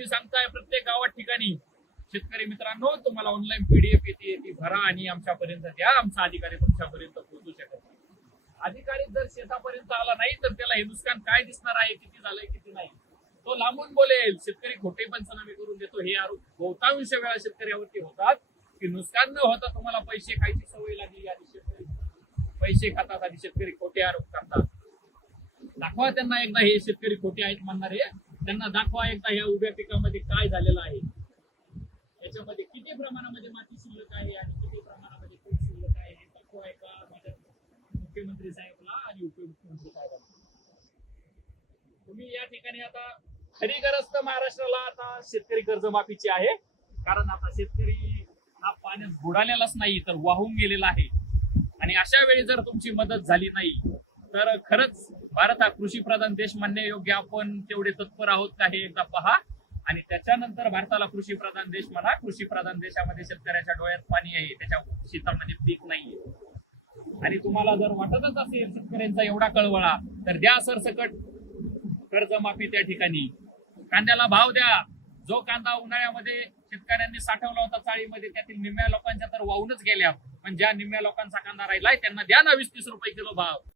तुम्ही सांगताय प्रत्येक गावात ठिकाणी शेतकरी मित्रांनो तुम्हाला ऑनलाईन पीडीएफ येते ती भरा आणि आमच्यापर्यंत द्या, आमचा अधिकारी तुमच्यापर्यंत पोहोचू शकत नाही. अधिकारी जर शेतापर्यंत आला नाही तर त्याला हे नुकसान काय दिसणार आहे, किती झालंय किती नाही, तो लांबून बोलेल. शेतकरी खोटे पंचनामे करून देतो हे आरोप बहुतांश वेळा शेतकऱ्यावरती होतात की नुकसान न होता तुम्हाला पैसे खायची सवय लागली आणि शेतकरी पैसे खातात आणि शेतकरी खोटे आरोप करतात. दाखवा त्यांना एकदा हे शेतकरी खोटे आहेत म्हणणारे, त्यांना दाखवा एकदा या उभ्या पिकामध्ये काय झालेलं आहे, याच्यामध्ये किती प्रमाणामध्ये माती शिल्लक आहे आणि किती प्रमाणामध्ये पीक शिल्लक आहे हे दाखवा एका माझ्या मुख्यमंत्री साहेबला आणि उपमुख्यमंत्री साहेबांना. तुम्ही या ठिकाणी आता खरी गरज तर महाराष्ट्राला आता शेतकरी कर्जमाफीची आहे, कारण आता शेतकरी हा पाण्यात बुडालेलाच नाही तर वाहून गेलेला आहे. आणि अशा वेळी जर तुमची मदत झाली नाही तर खरंच भारत हा कृषी प्रधान देश म्हणण्यायोग्य आपण तेवढे तत्पर आहोत का हे एकदा पहा. आणि त्याच्यानंतर भारताला कृषी प्रधान देश म्हणा. कृषी प्रधान देशामध्ये शेतकऱ्याच्या डोळ्यात पाणी आहे, त्याच्या शेतामध्ये पीक नाहीये. आणि तुम्हाला जर वाटतच असेल शेतकऱ्यांचा एवढा कळवळा तर द्या सरसकट कर्जमाफी. त्या ठिकाणी कांद्याला भाव द्या. जो कांदा उन्हाळ्यामध्ये शेतकऱ्यांनी साठवला होता चाळीमध्ये त्यातील निम्म्या लोकांच्या तर वाहूनच गेल्या, पण ज्या निम्म्या लोकांचा कांदा राहिलाय त्यांना द्या ना 20-30 रुपये किलो भाव.